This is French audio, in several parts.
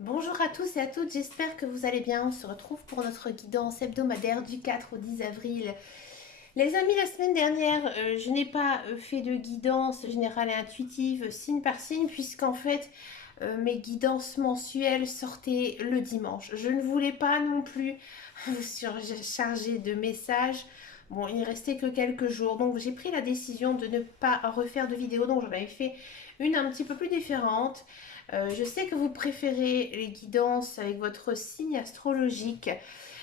Bonjour à tous et à toutes, j'espère que vous allez bien. On se retrouve pour notre guidance hebdomadaire du 4 au 10 avril. Les amis, la semaine dernière, je n'ai pas fait de guidance générale et intuitive signe par signe, puisqu'en fait, mes guidances mensuelles sortaient le dimanche. Je ne voulais pas non plus vous surcharger de messages. Bon, il ne restait que quelques jours, donc j'ai pris la décision de ne pas refaire de vidéo, donc j'en avais fait une un petit peu plus différente. Je sais que vous préférez les guidances avec votre signe astrologique,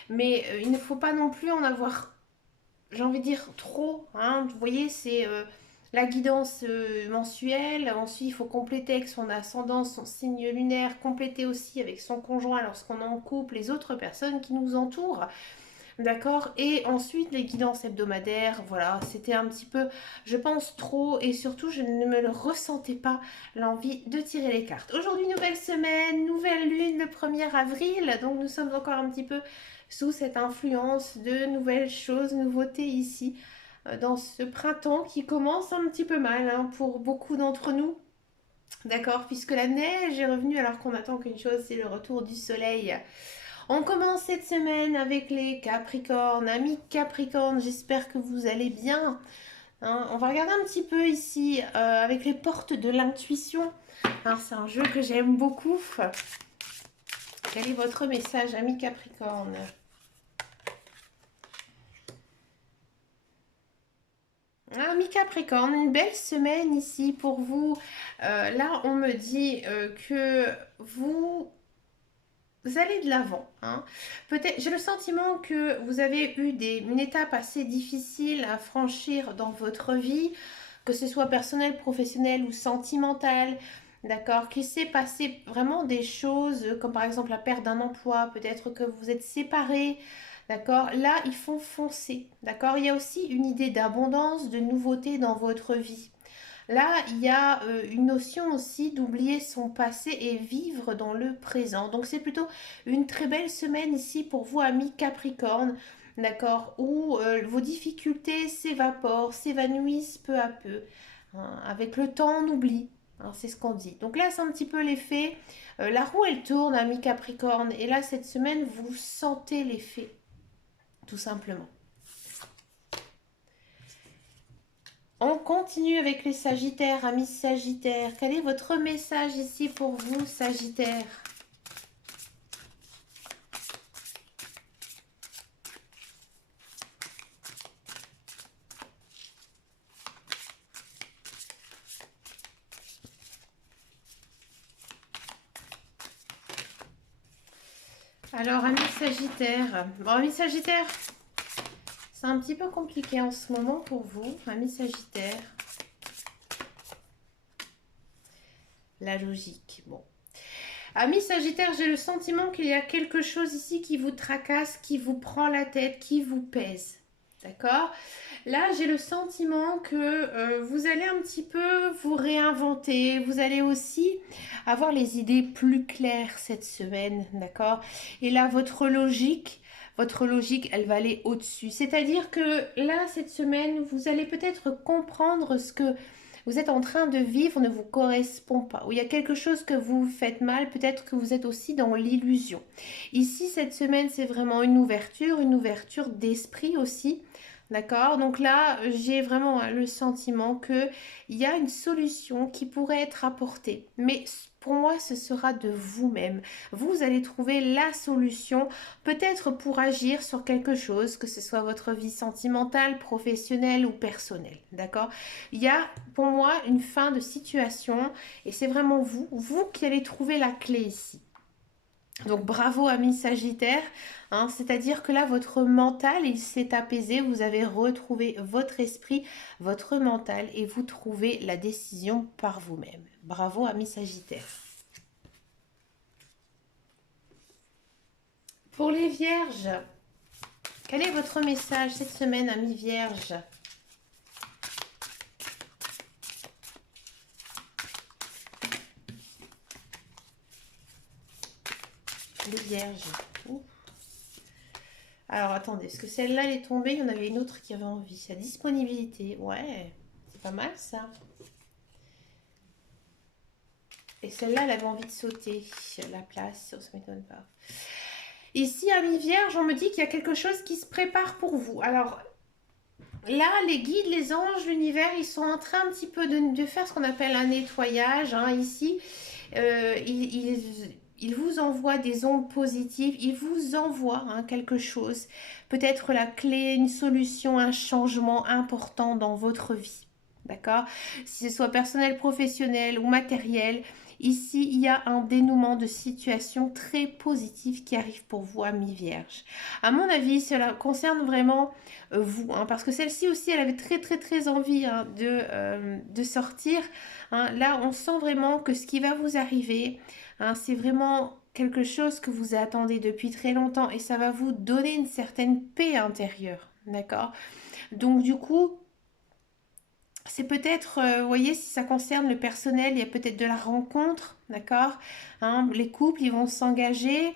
mais il ne faut pas non plus en avoir, j'ai envie de dire, trop. Hein. Vous voyez, c'est la guidance mensuelle. Ensuite, il faut compléter avec son ascendant, son signe lunaire, compléter aussi avec son conjoint lorsqu'on est en couple, les autres personnes qui nous entourent. D'accord. Et ensuite, les guidances hebdomadaires, voilà, c'était un petit peu, je pense, trop. Et surtout, je ne me le ressentais pas, l'envie de tirer les cartes. Aujourd'hui, nouvelle semaine, nouvelle lune, le 1er avril. Donc, nous sommes encore un petit peu sous cette influence de nouvelles choses, nouveautés ici, dans ce printemps qui commence un petit peu mal hein, pour beaucoup d'entre nous. D'accord, puisque la neige est revenue alors qu'on attend qu'une chose, c'est le retour du soleil. On commence cette semaine avec les Capricornes. Amis Capricornes, j'espère que vous allez bien. Hein, on va regarder un petit peu ici avec les portes de l'intuition. Hein, c'est un jeu que j'aime beaucoup. Quel est votre message, amis Capricornes? Amis Capricorne, une belle semaine ici pour vous. Là, on me dit que vous allez de l'avant. Hein. Peut-être, j'ai le sentiment que vous avez eu une étape assez difficile à franchir dans votre vie, que ce soit personnel, professionnel ou sentimental. D'accord, qu'il s'est passé vraiment des choses, comme par exemple la perte d'un emploi, peut-être que vous êtes séparés. D'accord, là il faut foncer. D'accord, il y a aussi une idée d'abondance, de nouveauté dans votre vie. Là, il y a une notion aussi d'oublier son passé et vivre dans le présent. Donc c'est plutôt une très belle semaine ici pour vous, amis Capricorne, d'accord, où vos difficultés s'évaporent, s'évanouissent peu à peu. Hein. Avec le temps, on oublie. Hein, c'est ce qu'on dit. Donc là, c'est un petit peu l'effet. La roue, elle tourne, amis Capricorne. Et là, cette semaine, vous sentez l'effet, tout simplement. On continue avec les Sagittaires, amis Sagittaires. Quel est votre message ici pour vous, Sagittaire? Alors, amis Sagittaire. Bon, amis Sagittaire, c'est un petit peu compliqué en ce moment pour vous, amis Sagittaire. La logique, bon. Amis Sagittaire, j'ai le sentiment qu'il y a quelque chose ici qui vous tracasse, qui vous prend la tête, qui vous pèse. D'accord? Là, j'ai le sentiment que vous allez un petit peu vous réinventer. Vous allez aussi avoir les idées plus claires cette semaine. D'accord? Et là, votre logique, elle va aller au-dessus. C'est-à-dire que là, cette semaine, vous allez peut-être comprendre ce que vous êtes en train de vivre ne vous correspond pas, ou il y a quelque chose que vous faites mal, peut-être que vous êtes aussi dans l'illusion. Ici, cette semaine, c'est vraiment une ouverture d'esprit aussi. D'accord. Donc là, j'ai vraiment le sentiment qu'il y a une solution qui pourrait être apportée. Mais pour moi, ce sera de vous-même. Vous allez trouver la solution, peut-être pour agir sur quelque chose, que ce soit votre vie sentimentale, professionnelle ou personnelle. D'accord. Il y a pour moi une fin de situation et c'est vraiment vous qui allez trouver la clé ici. Donc bravo amis Sagittaire, hein, c'est-à-dire que là votre mental il s'est apaisé, vous avez retrouvé votre esprit, votre mental et vous trouvez la décision par vous-même. Bravo amis Sagittaire. Pour les Vierges, quel est votre message cette semaine amis Vierges? Les Vierges. Ouh. Alors attendez, est-ce que celle-là elle est tombée? Il y en avait une autre qui avait envie. La disponibilité, ouais, c'est pas mal ça. Et celle-là, elle avait envie de sauter la place, ça ne m'étonne pas. Ici, Amis Vierge, on me dit qu'il y a quelque chose qui se prépare pour vous. Alors, là, les guides, les anges, l'univers, ils sont en train un petit peu de faire ce qu'on appelle un nettoyage. Hein, ici, ils vous envoient des ondes positives, ils vous envoient quelque chose, peut-être la clé, une solution, un changement important dans votre vie. D'accord? Si ce soit personnel, professionnel ou matériel, ici, il y a un dénouement de situation très positif qui arrive pour vous, Amis Vierge. À mon avis, cela concerne vraiment vous, hein, parce que celle-ci aussi, elle avait très très très envie de sortir. Hein. Là, on sent vraiment que ce qui va vous arriver, hein, c'est vraiment quelque chose que vous attendez depuis très longtemps et ça va vous donner une certaine paix intérieure. D'accord? Donc du coup, c'est peut-être, vous voyez, si ça concerne le personnel, il y a peut-être de la rencontre, d'accord? Hein, les couples, ils vont s'engager.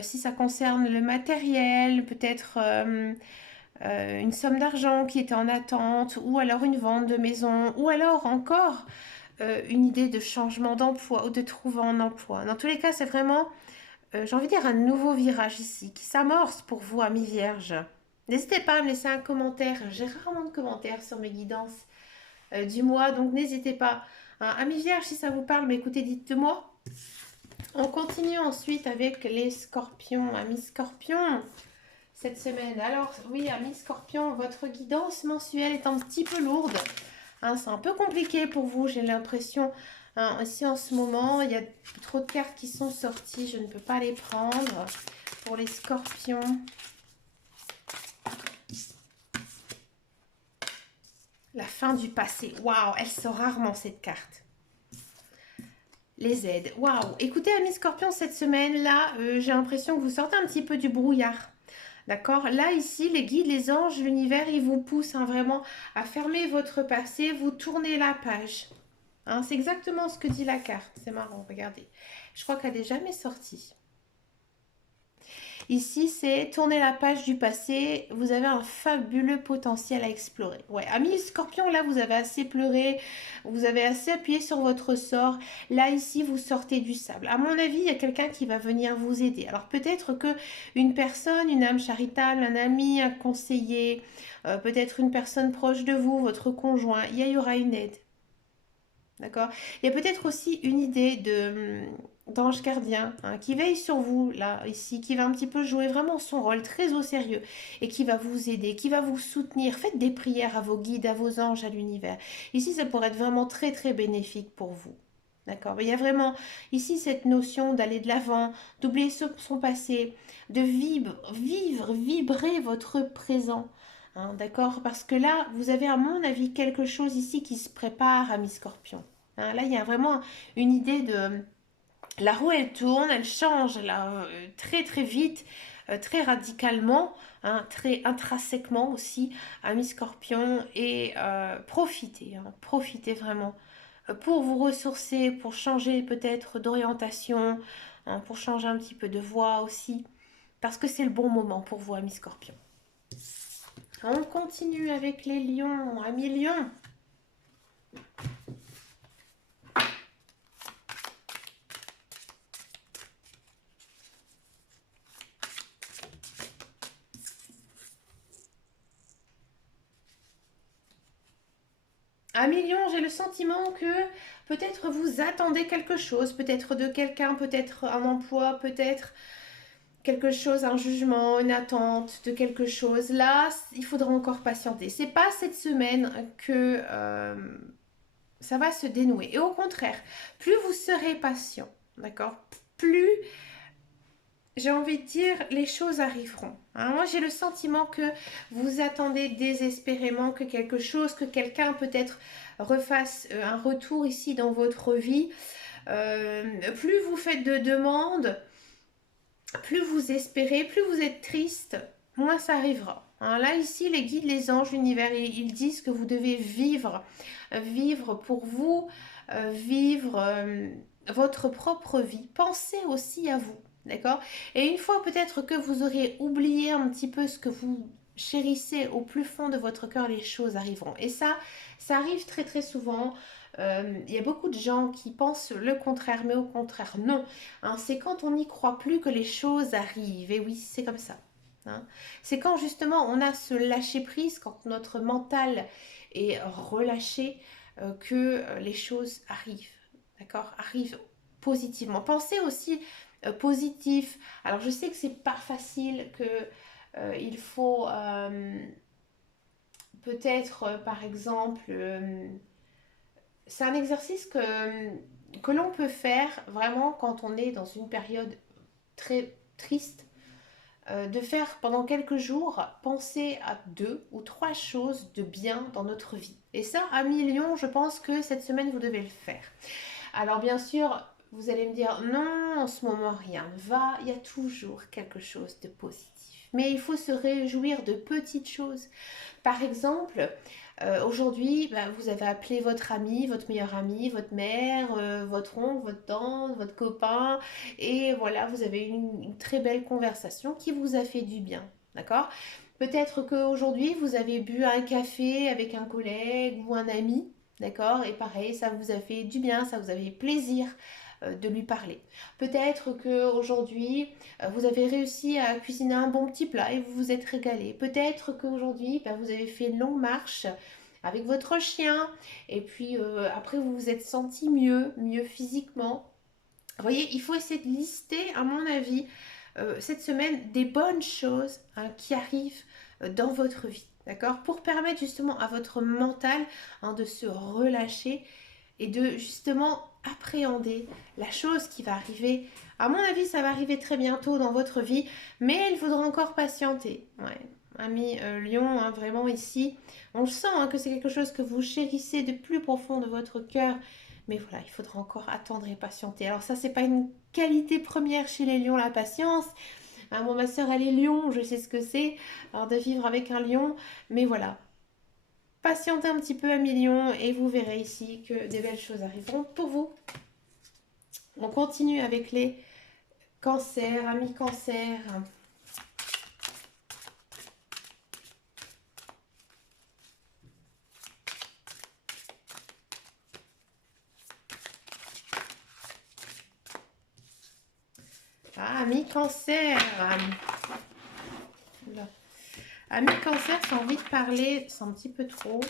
Si ça concerne le matériel, peut-être une somme d'argent qui était en attente, ou alors une vente de maison, ou alors encore une idée de changement d'emploi ou de trouver un emploi. Dans tous les cas, c'est vraiment, j'ai envie de dire, un nouveau virage ici qui s'amorce pour vous, amis vierges. N'hésitez pas à me laisser un commentaire. J'ai rarement de commentaires sur mes guidances du mois, donc n'hésitez pas. Hein, amis vierges, si ça vous parle, mais écoutez, dites-moi. On continue ensuite avec les scorpions. Amis scorpions, cette semaine. Alors, oui, amis scorpions, votre guidance mensuelle est un petit peu lourde. Hein, c'est un peu compliqué pour vous, j'ai l'impression. Hein, ici, en ce moment, il y a trop de cartes qui sont sorties. Je ne peux pas les prendre. Pour les scorpions. La fin du passé. Waouh, elle sort rarement cette carte. Les aides. Waouh. Écoutez, amis scorpions, cette semaine-là, j'ai l'impression que vous sortez un petit peu du brouillard. D'accord? Là, ici, les guides, les anges, l'univers, ils vous poussent vraiment à fermer votre passé, vous tournez la page. Hein, c'est exactement ce que dit la carte. C'est marrant, regardez. Je crois qu'elle n'est jamais sortie. Ici, c'est tourner la page du passé. Vous avez un fabuleux potentiel à explorer. Ouais, amis scorpions, là, vous avez assez pleuré. Vous avez assez appuyé sur votre sort. Là, ici, vous sortez du sable. À mon avis, il y a quelqu'un qui va venir vous aider. Alors, peut-être que une personne, une âme charitable, un ami, un conseiller, peut-être une personne proche de vous, votre conjoint, il y aura une aide. D'accord? Il y a peut-être aussi une idée d'ange gardien qui veille sur vous, là, ici, qui va un petit peu jouer vraiment son rôle très au sérieux et qui va vous aider, qui va vous soutenir. Faites des prières à vos guides, à vos anges, à l'univers. Ici, ça pourrait être vraiment très, très bénéfique pour vous. D'accord? Il y a vraiment ici cette notion d'aller de l'avant, d'oublier son passé, de vibrer votre présent. Hein, d'accord? Parce que là, vous avez à mon avis quelque chose ici qui se prépare, amis scorpions. Hein, là, il y a vraiment une idée de... La roue, elle tourne, elle change là, très très vite, très radicalement, hein, très intrinsèquement aussi, amis scorpions. Et profitez, hein, profitez vraiment pour vous ressourcer, pour changer peut-être d'orientation, hein, pour changer un petit peu de voie aussi. Parce que c'est le bon moment pour vous, amis scorpions. On continue avec les lions. Amis lions. Amis lions, j'ai le sentiment que peut-être vous attendez quelque chose, peut-être de quelqu'un, peut-être un emploi, peut-être quelque chose, un jugement, une attente de quelque chose. Là, il faudra encore patienter. C'est pas cette semaine que ça va se dénouer. Et au contraire, plus vous serez patient, d'accord, plus, j'ai envie de dire, les choses arriveront. Hein, moi, j'ai le sentiment que vous attendez désespérément que quelque chose, que quelqu'un peut-être refasse un retour ici dans votre vie. Plus vous faites de demandes, plus vous espérez, plus vous êtes triste, moins ça arrivera. Hein, là, ici, les guides, les anges, l'univers, ils disent que vous devez vivre. Vivre pour vous, vivre votre propre vie. Pensez aussi à vous, d'accord? Et une fois peut-être que vous aurez oublié un petit peu ce que vous chérissez au plus fond de votre cœur, les choses arriveront. Et ça arrive très très souvent. Il y a beaucoup de gens qui pensent le contraire, mais au contraire, non. Hein, c'est quand on n'y croit plus que les choses arrivent. Et oui, c'est comme ça. Hein. C'est quand justement on a ce lâcher prise, quand notre mental est relâché, que les choses arrivent. D'accord? Arrivent positivement. Pensez aussi positif. Alors je sais que c'est pas facile, que il faut peut-être par exemple c'est un exercice que l'on peut faire vraiment quand on est dans une période très triste, de faire pendant quelques jours, penser à 2 ou 3 choses de bien dans notre vie. Et ça, à millions, je pense que cette semaine, vous devez le faire. Alors bien sûr, vous allez me dire, non, en ce moment, rien ne va, il y a toujours quelque chose de positif. Mais il faut se réjouir de petites choses. Par exemple, aujourd'hui, bah, vous avez appelé votre ami, votre meilleur ami, votre mère, votre oncle, votre tante, votre copain, et voilà, vous avez eu une très belle conversation qui vous a fait du bien, d'accord? Peut-être qu'aujourd'hui, vous avez bu un café avec un collègue ou un ami, d'accord? Et pareil, ça vous a fait du bien, ça vous a fait plaisir de lui parler. Peut-être qu'aujourd'hui, vous avez réussi à cuisiner un bon petit plat et vous vous êtes régalé. Peut-être qu'aujourd'hui, bah, vous avez fait une longue marche avec votre chien et puis après vous vous êtes senti mieux physiquement. Vous voyez, il faut essayer de lister, à mon avis, cette semaine, des bonnes choses, hein, qui arrivent dans votre vie, d'accord? Pour permettre justement à votre mental, hein, de se relâcher et de justement appréhender la chose qui va arriver. À mon avis, ça va arriver très bientôt dans votre vie, mais il faudra encore patienter. Ouais. Ami Lion, hein, vraiment ici, on le sent, hein, que c'est quelque chose que vous chérissez de plus profond de votre cœur. Mais voilà, il faudra encore attendre et patienter. Alors ça, c'est pas une qualité première chez les lions, la patience. Hein, moi, ma soeur, elle est lion, je sais ce que c'est, alors de vivre avec un lion. Mais voilà, patientez un petit peu, ami lion, et vous verrez ici que des belles choses arriveront pour vous. On continue avec les cancers, amis cancers. Ah, amis cancer. Oula. Amis cancer, j'ai envie de parler, c'est un petit peu trop.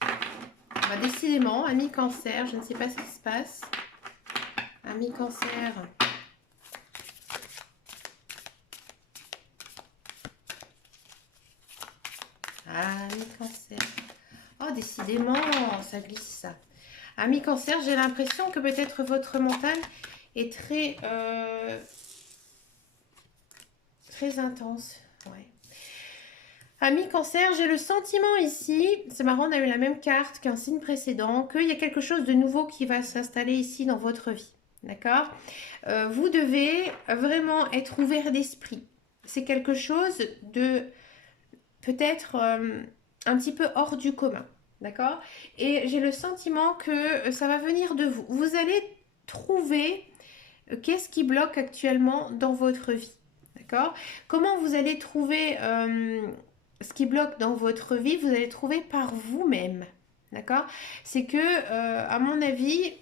Bah, décidément, amis cancer, je ne sais pas ce qui se passe. Amis cancer. Amis cancer. Oh, décidément, ça glisse ça. Amis cancer, j'ai l'impression que peut-être votre mental est très intense. Ouais. Amis cancer, j'ai le sentiment ici, c'est marrant, on a eu la même carte qu'un signe précédent, qu'il y a quelque chose de nouveau qui va s'installer ici dans votre vie. D'accord? Vous devez vraiment être ouvert d'esprit. C'est quelque chose de peut-être un petit peu hors du commun. D'accord? Et j'ai le sentiment que ça va venir de vous. Vous allez trouver qu'est-ce qui bloque actuellement dans votre vie. D'accord? Comment vous allez trouver ce qui bloque dans votre vie? Vous allez trouver par vous-même. D'accord? C'est que, à mon avis,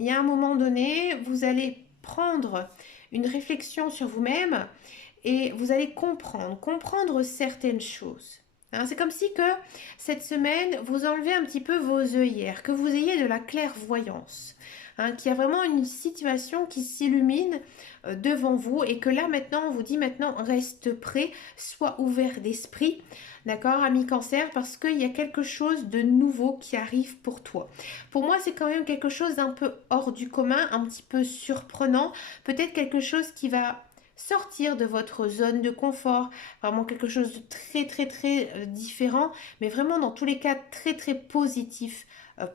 il y a un moment donné, vous allez prendre une réflexion sur vous-même et vous allez comprendre certaines choses. Hein, c'est comme si que cette semaine, vous enlevez un petit peu vos œillères, que vous ayez de la clairvoyance, hein, qu'il y a vraiment une situation qui s'illumine devant vous et que là maintenant, on vous dit maintenant, reste prêt, sois ouvert d'esprit, d'accord, ami cancer, parce qu'il y a quelque chose de nouveau qui arrive pour toi. Pour moi, c'est quand même quelque chose d'un peu hors du commun, un petit peu surprenant, peut-être quelque chose qui va sortir de votre zone de confort, vraiment quelque chose de très différent, mais vraiment dans tous les cas très positif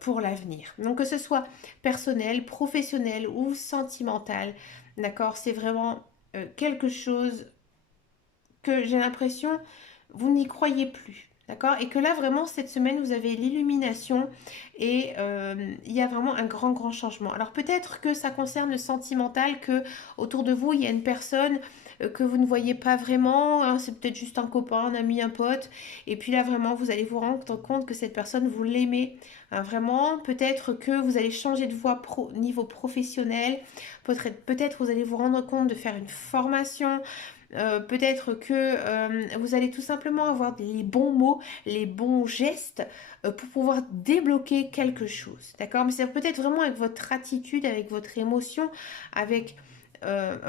pour l'avenir. Donc que ce soit personnel, professionnel ou sentimental, d'accord, c'est vraiment quelque chose que j'ai l'impression vous n'y croyez plus. D'accord? Et que là, vraiment, cette semaine, vous avez l'illumination et il y a vraiment un grand changement. Alors peut-être que ça concerne le sentimental, que autour de vous, il y a une personne que vous ne voyez pas vraiment, hein, c'est peut-être juste un copain, un ami, un pote, et puis là vraiment vous allez vous rendre compte que cette personne vous l'aimez, hein, vraiment, peut-être que vous allez changer de voie niveau professionnel, peut-être vous allez vous rendre compte de faire une formation, peut-être que vous allez tout simplement avoir les bons mots, les bons gestes pour pouvoir débloquer quelque chose. D'accord? Mais c'est peut-être vraiment avec votre attitude, avec votre émotion, avec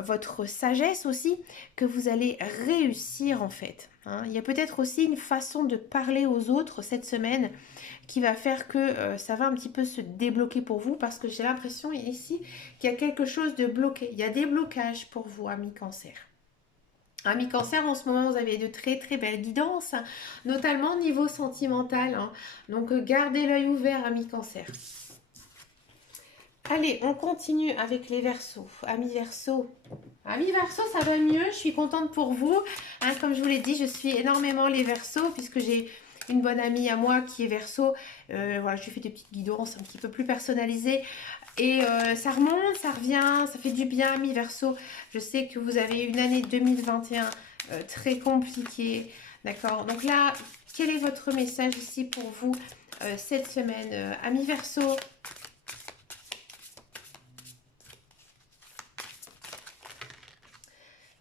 votre sagesse aussi, que vous allez réussir en fait. Hein. Il y a peut-être aussi une façon de parler aux autres cette semaine qui va faire que ça va un petit peu se débloquer pour vous parce que j'ai l'impression ici qu'il y a quelque chose de bloqué. Il y a des blocages pour vous, amis cancer. Amis cancer, en ce moment, vous avez de très très belles guidances, hein, notamment au niveau sentimental. Hein. Donc, gardez l'œil ouvert, amis cancer. Allez, on continue avec les Verseaux. Amis Verseaux. Amis Verseaux, ça va mieux. Je suis contente pour vous. Hein, comme je vous l'ai dit, je suis énormément les Verseaux puisque j'ai une bonne amie à moi qui est Verseau. Voilà, je lui fais des petites guidances un petit peu plus personnalisées. Et ça remonte, ça revient, ça fait du bien, amis Verseau. Je sais que vous avez une année 2021 très compliquée. D'accord? Donc là, quel est votre message ici pour vous cette semaine, amis Verseau?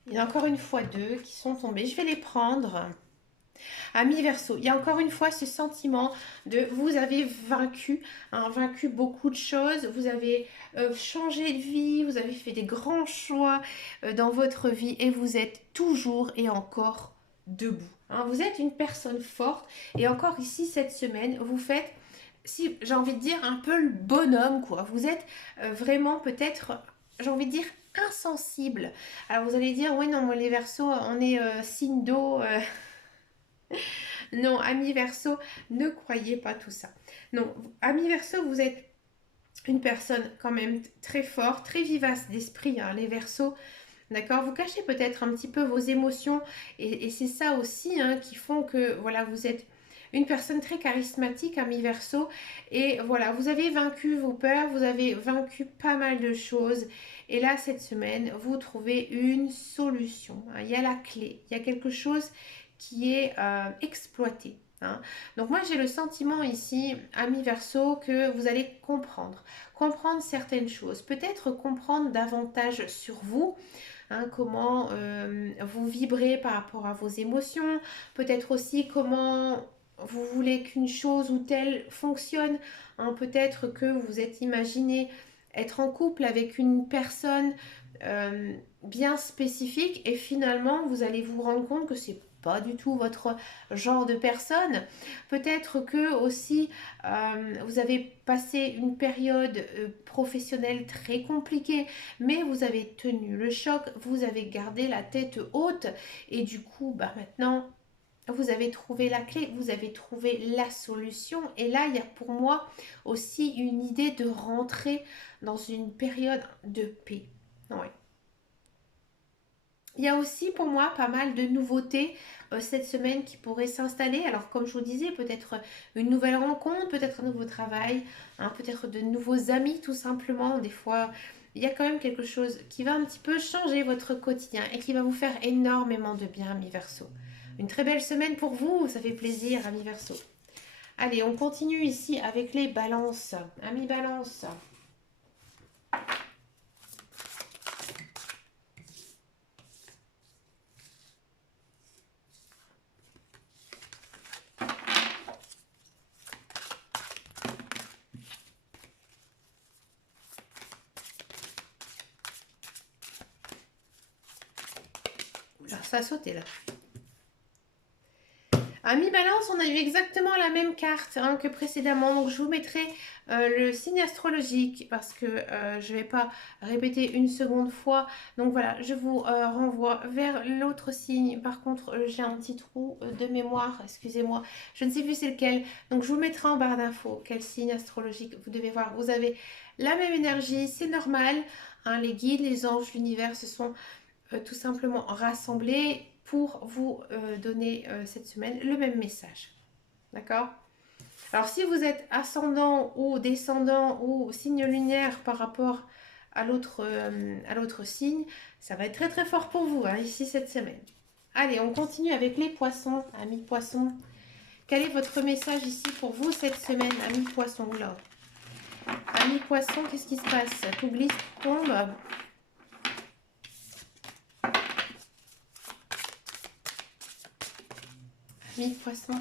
Il y en a encore une fois deux qui sont tombés. Je vais les prendre. Amis Verseau, il y a encore une fois ce sentiment de vous avez vaincu, hein, vaincu beaucoup de choses, vous avez changé de vie, vous avez fait des grands choix dans votre vie et vous êtes toujours et encore debout. Hein. Vous êtes une personne forte et encore ici cette semaine, vous faites, si j'ai envie de dire, un peu le bonhomme quoi. Vous êtes vraiment peut-être, j'ai envie de dire, insensible. Alors vous allez dire, oui non, moi les Verseaux, on est signe d'eau. Non, amis Verseau, ne croyez pas tout ça. Non, amis Verseau, vous êtes une personne quand même très forte, très vivace d'esprit, hein, les Verseaux. D'accord? Vous cachez peut-être un petit peu vos émotions et c'est ça aussi hein, qui font que voilà, vous êtes une personne très charismatique, amis Verseau. Et voilà, vous avez vaincu vos peurs, vous avez vaincu pas mal de choses. Et là, cette semaine, vous trouvez une solution. Hein. Il y a la clé, il y a quelque chose qui est exploité. Hein. Donc moi j'ai le sentiment ici, ami Verseau, que vous allez comprendre certaines choses, peut-être comprendre davantage sur vous, hein, comment vous vibrez par rapport à vos émotions, peut-être aussi comment vous voulez qu'une chose ou telle fonctionne, hein, peut-être que vous êtes imaginé être en couple avec une personne bien spécifique et finalement vous allez vous rendre compte que c'est pas du tout votre genre de personne. Peut-être que aussi vous avez passé une période professionnelle très compliquée, mais vous avez tenu le choc, vous avez gardé la tête haute et du coup, bah maintenant, vous avez trouvé la clé, vous avez trouvé la solution. Et là, il y a pour moi aussi une idée de rentrer dans une période de paix. Ouais. Il y a aussi pour moi pas mal de nouveautés cette semaine qui pourraient s'installer. Alors comme je vous disais, peut-être une nouvelle rencontre, peut-être un nouveau travail, hein, peut-être de nouveaux amis tout simplement. Des fois, il y a quand même quelque chose qui va un petit peu changer votre quotidien et qui va vous faire énormément de bien, amis Verseau. Une très belle semaine pour vous, ça fait plaisir, amis Verseau. Allez, on continue ici avec les balances. Amis Balance. Alors, ça a sauté là. Amis Balance, on a eu exactement la même carte hein, que précédemment. Donc, je vous mettrai le signe astrologique parce que je ne vais pas répéter une seconde fois. Donc, voilà, je vous renvoie vers l'autre signe. Par contre, j'ai un petit trou de mémoire, excusez-moi. Je ne sais plus c'est lequel. Donc, je vous mettrai en barre d'infos quel signe astrologique vous devez voir. Vous avez la même énergie, c'est normal. Hein, les guides, les anges, l'univers se sont tout simplement rassemblés pour vous donner cette semaine le même message. D'accord? Alors si vous êtes ascendant ou descendant ou signe lunaire par rapport à l'autre signe. Ça va être très très fort pour vous, hein, ici cette semaine. Allez, on continue avec les poissons, amis poissons. Quel est votre message ici pour vous cette semaine, amis poissons là? Amis poissons, qu'est-ce qui se passe? Tout glisse, tout tombe. Amis poissons.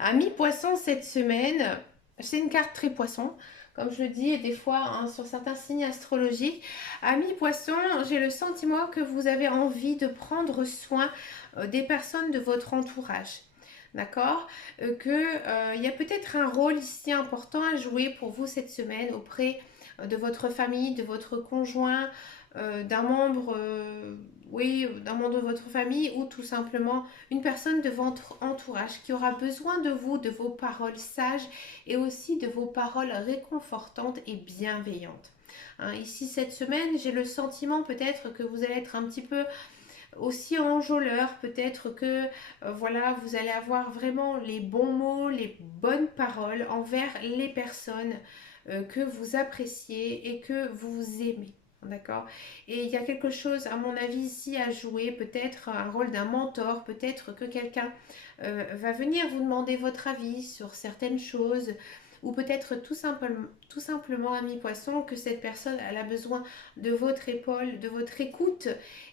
Amis poissons cette semaine, c'est une carte très poisson. Comme je le dis, des fois, hein, sur certains signes astrologiques. Amis poissons, j'ai le sentiment que vous avez envie de prendre soin des personnes de votre entourage. D'accord, il y a peut-être un rôle ici important à jouer pour vous cette semaine auprès de votre famille, de votre conjoint, d'un membre, oui, d'un membre de votre famille ou tout simplement une personne de votre entourage qui aura besoin de vous, de vos paroles sages et aussi de vos paroles réconfortantes et bienveillantes. Hein, ici, cette semaine, j'ai le sentiment peut-être que vous allez être un petit peu aussi enjôleur, peut-être que voilà, vous allez avoir vraiment les bons mots, les bonnes paroles envers les personnes que vous appréciez et que vous aimez. D'accord. Et il y a quelque chose, à mon avis, ici à jouer, peut-être un rôle d'un mentor, peut-être que quelqu'un va venir vous demander votre avis sur certaines choses, ou peut-être tout simplement, ami poisson, que cette personne elle a besoin de votre épaule, de votre écoute,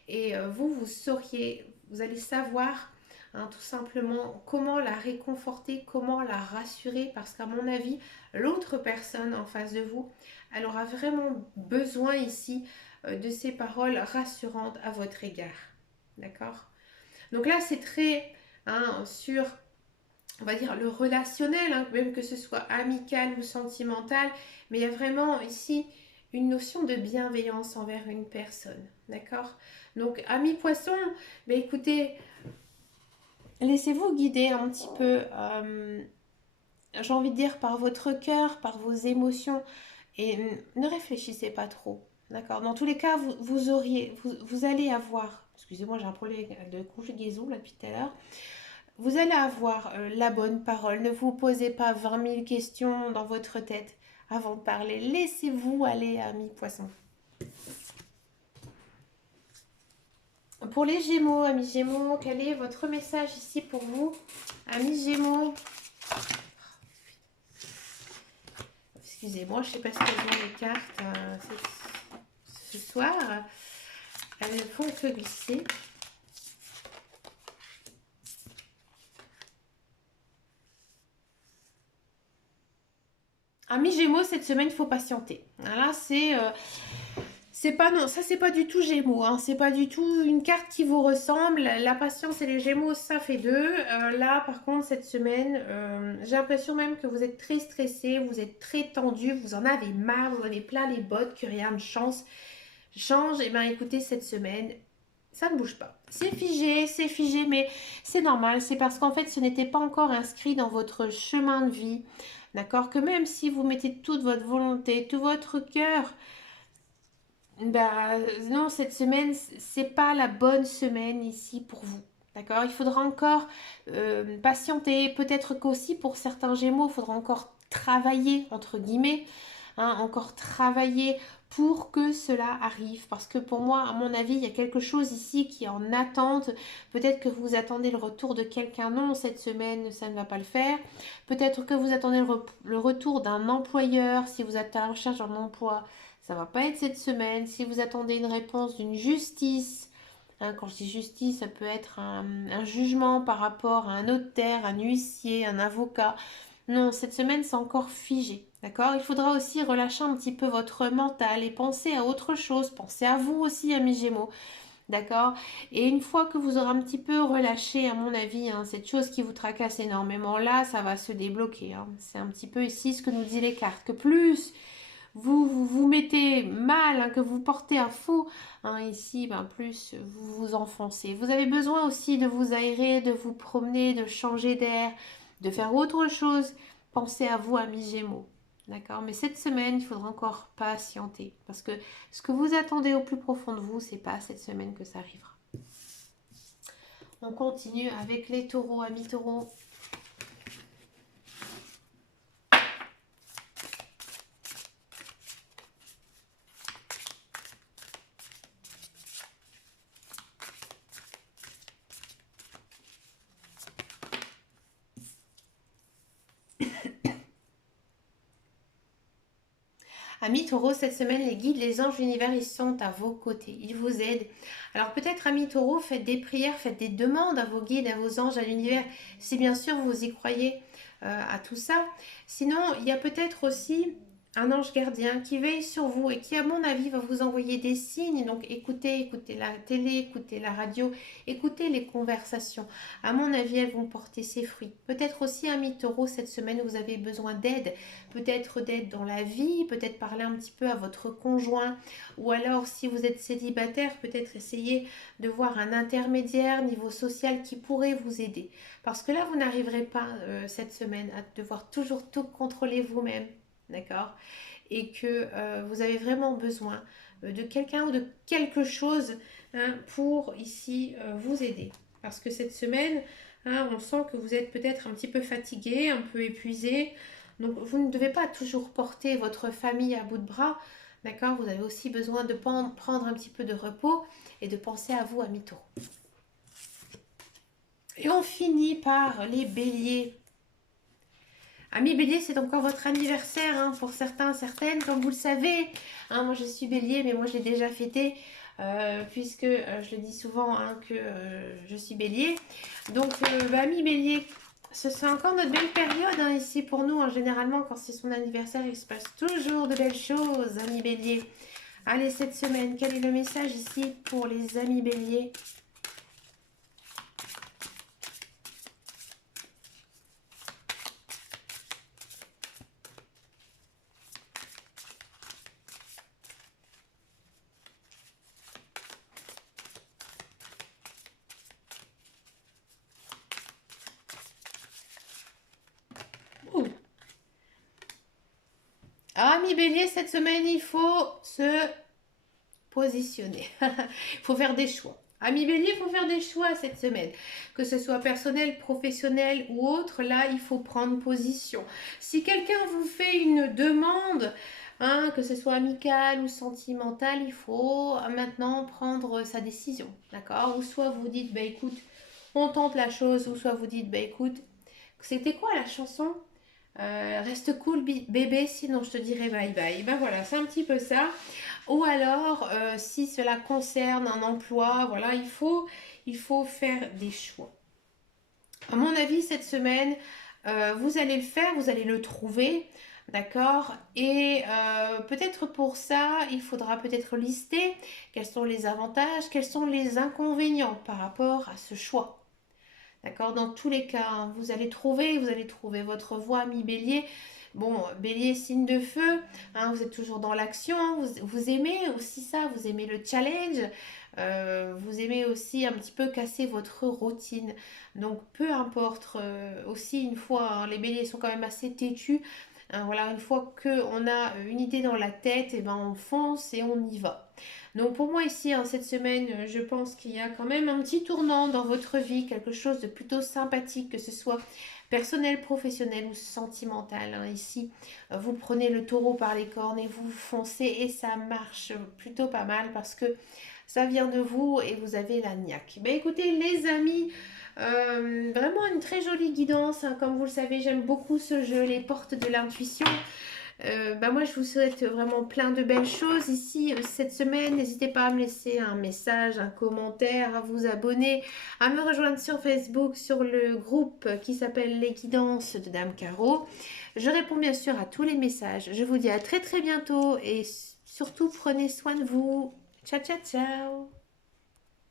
et vous sauriez, vous allez savoir hein, tout simplement comment la réconforter, comment la rassurer, parce qu'à mon avis, l'autre personne en face de vous, elle aura vraiment besoin ici de ces paroles rassurantes à votre égard. D'accord? Donc là, c'est très hein, sur, on va dire, le relationnel, hein, même que ce soit amical ou sentimental, mais il y a vraiment ici une notion de bienveillance envers une personne. D'accord? Donc, amis poissons, ben écoutez, laissez-vous guider un petit peu, j'ai envie de dire, par votre cœur, par vos émotions, et ne réfléchissez pas trop. D'accord. Dans tous les cas, vous allez avoir, excusez-moi, j'ai un problème de conjugaison là depuis tout à l'heure. Vous allez avoir la bonne parole. Ne vous posez pas 20 000 questions dans votre tête avant de parler. Laissez-vous aller, amis poissons. Pour les Gémeaux, amis Gémeaux, quel est votre message ici pour vous, amis Gémeaux? Excusez-moi, je ne sais pas ce qu'elles ont les cartes ce soir. Elles ne font que glisser. Amis Gémeaux, cette semaine, il faut patienter. Là, c'est pas non, ça c'est pas du tout Gémeaux, hein. C'est pas du tout une carte qui vous ressemble. La patience et les Gémeaux, ça fait deux. Là, par contre, cette semaine, j'ai l'impression même que vous êtes très stressé, vous êtes très tendu, vous en avez marre, vous en avez plein les bottes, que rien ne change. Et bien, écoutez, cette semaine, ça ne bouge pas. C'est figé, mais c'est normal. C'est parce qu'en fait, ce n'était pas encore inscrit dans votre chemin de vie. D'accord? Que même si vous mettez toute votre volonté, tout votre cœur, bah non, cette semaine, c'est pas la bonne semaine ici pour vous. D'accord? Il faudra encore patienter. Peut-être qu'aussi pour certains Gémeaux, il faudra encore travailler, entre guillemets, hein, encore travailler pour que cela arrive. Parce que pour moi, à mon avis, il y a quelque chose ici qui est en attente. Peut-être que vous attendez le retour de quelqu'un. Non, cette semaine, ça ne va pas le faire. Peut-être que vous attendez le retour d'un employeur. Si vous êtes à la recherche d'un emploi, ça ne va pas être cette semaine. Si vous attendez une réponse d'une justice, hein, quand je dis justice, ça peut être un jugement par rapport à un notaire, un huissier, un avocat. Non, cette semaine, c'est encore figé. D'accord? Il faudra aussi relâcher un petit peu votre mental et penser à autre chose. Pensez à vous aussi, amis Gémeaux. D'accord? Et une fois que vous aurez un petit peu relâché, à mon avis, hein, cette chose qui vous tracasse énormément, là, ça va se débloquer. Hein. C'est un petit peu ici ce que nous disent les cartes. Que plus vous mettez mal, hein, que vous portez à faux, hein, ici, ben, plus vous vous enfoncez. Vous avez besoin aussi de vous aérer, de vous promener, de changer d'air, de faire autre chose. Pensez à vous, amis Gémeaux. D'accord? Mais cette semaine, il faudra encore patienter. Parce que ce que vous attendez au plus profond de vous, c'est pas cette semaine que ça arrivera. On continue avec les taureaux, amis taureaux. Amis taureaux, cette semaine, les guides, les anges, l'univers, ils sont à vos côtés. Ils vous aident. Alors peut-être, amis taureaux, faites des prières, faites des demandes à vos guides, à vos anges, à l'univers, si bien sûr vous y croyez à tout ça. Sinon, il y a peut-être aussi un ange gardien qui veille sur vous et qui, à mon avis, va vous envoyer des signes. Donc écoutez la télé, écoutez la radio, écoutez les conversations. À mon avis, elles vont porter ses fruits. Peut-être aussi, amis taureaux, cette semaine, vous avez besoin d'aide. Peut-être d'aide dans la vie, peut-être parler un petit peu à votre conjoint. Ou alors, si vous êtes célibataire, peut-être essayer de voir un intermédiaire niveau social qui pourrait vous aider. Parce que là, vous n'arriverez pas cette semaine à devoir toujours tout contrôler vous-même. D'accord? Et que vous avez vraiment besoin de quelqu'un ou de quelque chose pour ici vous aider. Parce que cette semaine, on sent que vous êtes peut-être un petit peu fatigué, un peu épuisé. Donc vous ne devez pas toujours porter votre famille à bout de bras. D'accord? Vous avez aussi besoin de prendre un petit peu de repos et de penser à vous, amis taureaux. Et on finit par les béliers. Amis bélier, c'est encore votre anniversaire pour certains, certaines, comme vous le savez. Moi, je suis bélier, mais moi, je l'ai déjà fêté, puisque je le dis souvent que je suis bélier. Donc, amis bélier, c'est encore notre belle période ici pour nous. Généralement, quand c'est son anniversaire, il se passe toujours de belles choses, amis bélier. Allez, cette semaine, quel est le message ici pour les amis béliers ? Amis bélier, cette semaine, il faut se positionner. Il faut faire des choix. Amis bélier, il faut faire des choix cette semaine. Que ce soit personnel, professionnel ou autre, là, il faut prendre position. Si quelqu'un vous fait une demande, que ce soit amicale ou sentimentale, il faut maintenant prendre sa décision. D'accord? Ou soit vous dites, bah écoute, on tente la chose, ou soit vous dites, bah écoute, c'était quoi la chanson? Reste cool bébé, sinon je te dirai bye bye. Ben voilà, c'est un petit peu ça. Ou alors, si cela concerne un emploi, voilà, il faut faire des choix. À mon avis, cette semaine, vous allez le faire, vous allez le trouver, d'accord? Et peut-être pour ça, il faudra peut-être lister quels sont les avantages, quels sont les inconvénients par rapport à ce choix. D'accord? Dans tous les cas, vous allez trouver votre voie, ami bélier. Bon, bélier, signe de feu, vous êtes toujours dans l'action, vous aimez aussi ça, vous aimez le challenge, vous aimez aussi un petit peu casser votre routine. Donc, peu importe, aussi une fois, les béliers sont quand même assez têtus. Voilà, une fois qu'on a une idée dans la tête, et ben on fonce et on y va. Donc pour moi ici, cette semaine, je pense qu'il y a quand même un petit tournant dans votre vie, quelque chose de plutôt sympathique, que ce soit personnel, professionnel ou sentimental. Ici, vous prenez le taureau par les cornes et vous foncez et ça marche plutôt pas mal parce que ça vient de vous et vous avez la niaque. Ben écoutez les amis, vraiment une très jolie guidance. Comme vous le savez, j'aime beaucoup ce jeu, les portes de l'intuition. Moi je vous souhaite vraiment plein de belles choses ici cette semaine. N'hésitez pas à me laisser un message, un commentaire, à vous abonner, à me rejoindre sur Facebook, sur le groupe qui s'appelle Les Guidances de Dame Caro. Je réponds bien sûr à tous les messages. Je vous dis à très très bientôt et surtout prenez soin de vous. Ciao ciao ciao.